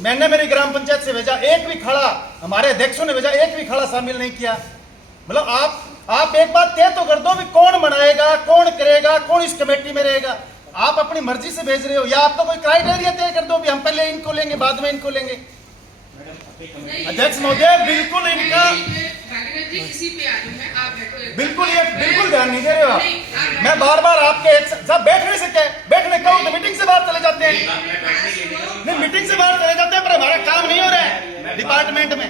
मैंने मेरी ग्राम पंचायत से भेजा, एक भी खड़ा हमारे अध्यक्षों ने भेजा, एक भी खड़ा शामिल नहीं किया। मतलब आप एक बात तय तो कर दो भी कौन बनाएगा, कौन करेगा, कौन इस कमेटी में रहेगा। आप अपनी मर्जी से भेज रहे हो, या आप तो कोई क्राइटेरिया तय कर दो भी हम पहले इनको लेंगे बाद में इनको लेंगे। अध्यक्ष महोदय बिल्कुल इनका बिल्कुल ध्यान नहीं दे रहे हो आप। मैं बार बार आपके साहब बैठने से क्या, बैठने कहूँ तो मीटिंग से बाहर चले जाते हैं। नहीं, मीटिंग से बाहर चले जाते हैं, पर हमारा काम नहीं हो रहा है डिपार्टमेंट में।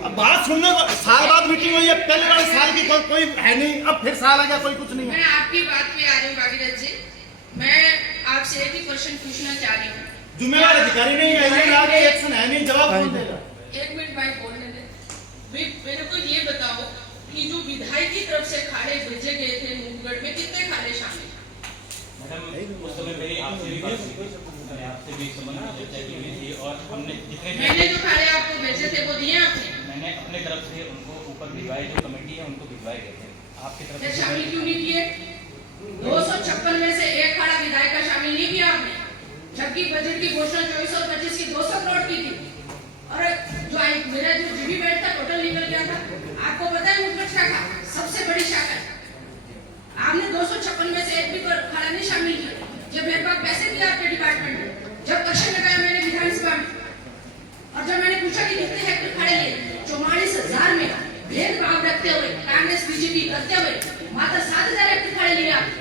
अब बात सुनने को साल बाद मीटिंग हुई है, पहले वाले साल की कोई है नहीं, अब फिर साल आ गया, कोई कुछ नहीं है। मैं आपकी बात पे आ रही हूँ भागीरथ जी, मैं आपसे एक ही क्वेश्चन पूछना चाह रही हूँ। जिम्मेदार अधिकारी नहीं है, आगे एक्शन है नहीं, जवाब कौन देगा? एक मिनट भाई बोलने दे। मेरे को ये बताओ कि जो विधायक की तरफ से खाड़े भेजे गए थे नूरगढ़ में, कितने खाड़े शामिल? मैडम उस समय मेरी आपसे भी बात हुई, आपसे भी संबंध चर्चा की हुई थी और हमने जितने मैंने जो खाड़े आपको भेजे थे वो दिए आपने? मैंने अपने तरफ से उनको ऊपर भिजवाए, जो कमेटी है उनको भिजवाए गए थे। आपकी तरफ से शामिल क्यों नहीं किए? 256 में से एक खाड़ा विधायक का शामिल नहीं किया आपने, जबकि बजट की घोषणा 24 और 25 की 200 करोड़ की थी। और जो मेरा जो जीबी बेड था टोटल निकल गया था। आपको पता है मुख्य शाखा सबसे बड़ी शाखा है, आपने 256 में से एक भी खाड़ा नहीं शामिल किया। जब मेरे पास पैसे दिए आपके डिपार्टमेंट में, जब क्वेश्चन लगाया मैंने विधानसभा में, और जब मैंने पूछा कि कितने हेक्टेयर खाड़े लिए, 44,000 में भेदभाव रखते हुए कांग्रेस बीजेपी करते हुए मात्र 7,000 हेक्टेयर खाड़े लिए आपने,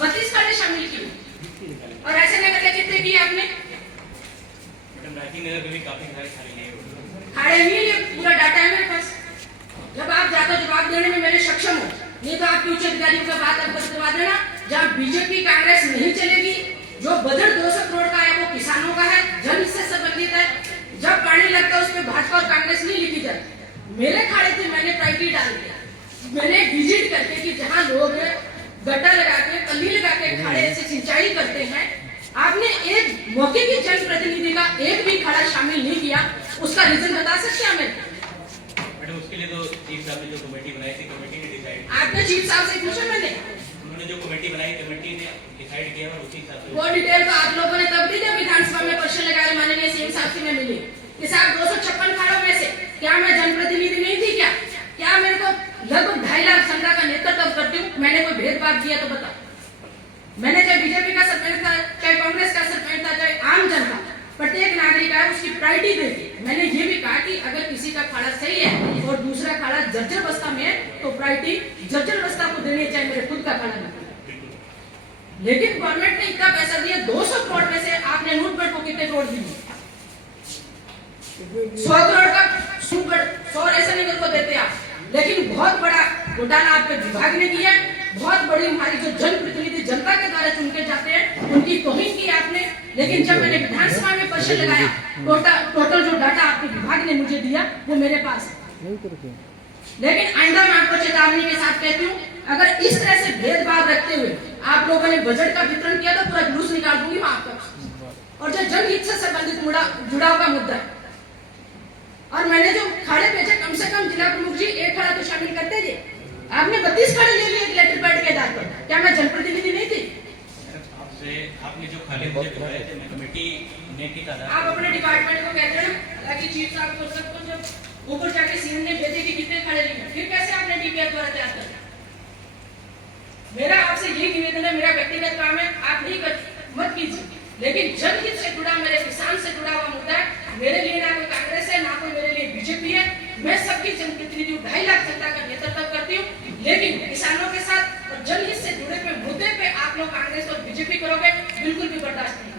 32 खाड़े शामिल किए। और ऐसे नगर के कितने किए आपने? मैडम रायती नगर में भी काफी सारे खाड़े लिए, पूरा डाटा है मेरे पास। जब आप जाते जवाब देने में मेरे सक्षम हो, नहीं तो आपके उच्च अधिकारियों का बात अवगत करवा देना। जहाँ बीजेपी कांग्रेस नहीं चलेगी, जो बजट 200 करोड़ का है वो किसानों का है, जन से संबंधित है। जब पानी लगता है उसमें भाजपा और कांग्रेस नहीं लिखी जाती। मेरे खाड़े थे, मैंने प्रायोरिटी डाल दिया, मैंने विजिट करके कि जहाँ लोग गटर लगा के कली लगा के खाड़े से सिंचाई करते हैं, आपने एक मौके की जनप्रतिनिधि का एक भी खाड़ा शामिल नहीं किया। उसका रीजन बता सकते हैं हमें? मैडम उसके लिए तो चीफ साहब ने जो कमेटी बनाई थी, कमेटी ने डिसाइड, आपने चीफ साहब से पूछा? मैंने उन्होंने जो कमेटी बनाई, कमेटी ने डिसाइड किया और उसी हिसाब से वो डिटेल तो आप लोगों ने तब दी जब विधानसभा में क्वेश्चन लगाया, माननीय सीएम साहब से मैं मिली कि साहब 256 खाड़ों में से क्या मैं जनप्रतिनिधि नहीं थी? क्या मेरे को लगभग 2.5 लाख संख्या का नेतृत्व करती हूँ? मैंने कोई भेदभाव किया तो बताओ। मैंने चाहे बीजेपी का सरपंच था, चाहे कांग्रेस का सरपंच था, चाहे आम जनता, प्रत्येक नागरिक है उसकी प्रायोरिटी देती। मैंने ये भी कहा कि अगर किसी का खाड़ा सही है और दूसरा खाड़ा जर्जर अवस्था में है तो प्रायोरिटी जर्जर अवस्था को देनी चाहिए, मेरे खुद का खाड़ा नहीं। लेकिन गवर्नमेंट ने इतना पैसा दिया, 200 करोड़ में से आपने नोटबंद को कितने करोड़ दिए? 100 करोड़ का 100 ऐसा नहीं को देते आप। लेकिन बहुत बड़ा घोटाला आपके विभाग ने किया, बहुत बड़ी हमारी जो जनप्रतिनिधि जनता के द्वारा चुन के जाते हैं उनकी तौहीन की आपने। लेकिन जब मैंने विधानसभा में क्वेश्चन लगाया, टोटल जो डाटा आपके विभाग ने मुझे दिया वो मेरे पास है। लेकिन आइंदा मैं आपको चेतावनी के साथ कहती हूँ, अगर इस तरह से भेदभाव रखते हुए आप लोगों ने बजट का वितरण किया तो पूरा जुलूस निकाल दूंगी मैं आपका। और जो जनहित से संबंधित जुड़ाव का मुद्दा है, और मैंने जो खाड़े भेजे कम से कम जिला प्रमुख जी एक खाड़ा तो शामिल करते थे। आपने 32 खाड़े ले लिए एक लेटर पैड के आधार पर। क्या मैं जनप्रतिनिधि नहीं थी? आपने जो खाली मुझे भिजवाए थे, मैं कमेटी ने की था। आप अपने डिपार्टमेंट को कहते हैं ताकि चीफ साहब को सबको जब ऊपर जाके सीएम ने भेजे कि कितने खाड़े लिए, फिर कैसे आपने डीपीआर द्वारा तैयार कर? मेरा आपसे यही निवेदन है, मेरा व्यक्तिगत काम है, आप नहीं कर मत कीजिए। लेकिन जनहित से जुड़ा, मेरे किसान से जुड़ा हुआ मुद्दा है। मेरे लिए ना कोई कांग्रेस है, ना कोई मेरे लिए बीजेपी है। मैं सबकी जनप्रतिनिधि 2.5 लाख जनता का नेतृत्व करती हूँ। लेकिन किसानों के साथ और जनहित से जुड़े हुए मुद्दे पे आप लोग कांग्रेस और बीजेपी करोगे, बिल्कुल भी बर्दाश्त नहीं।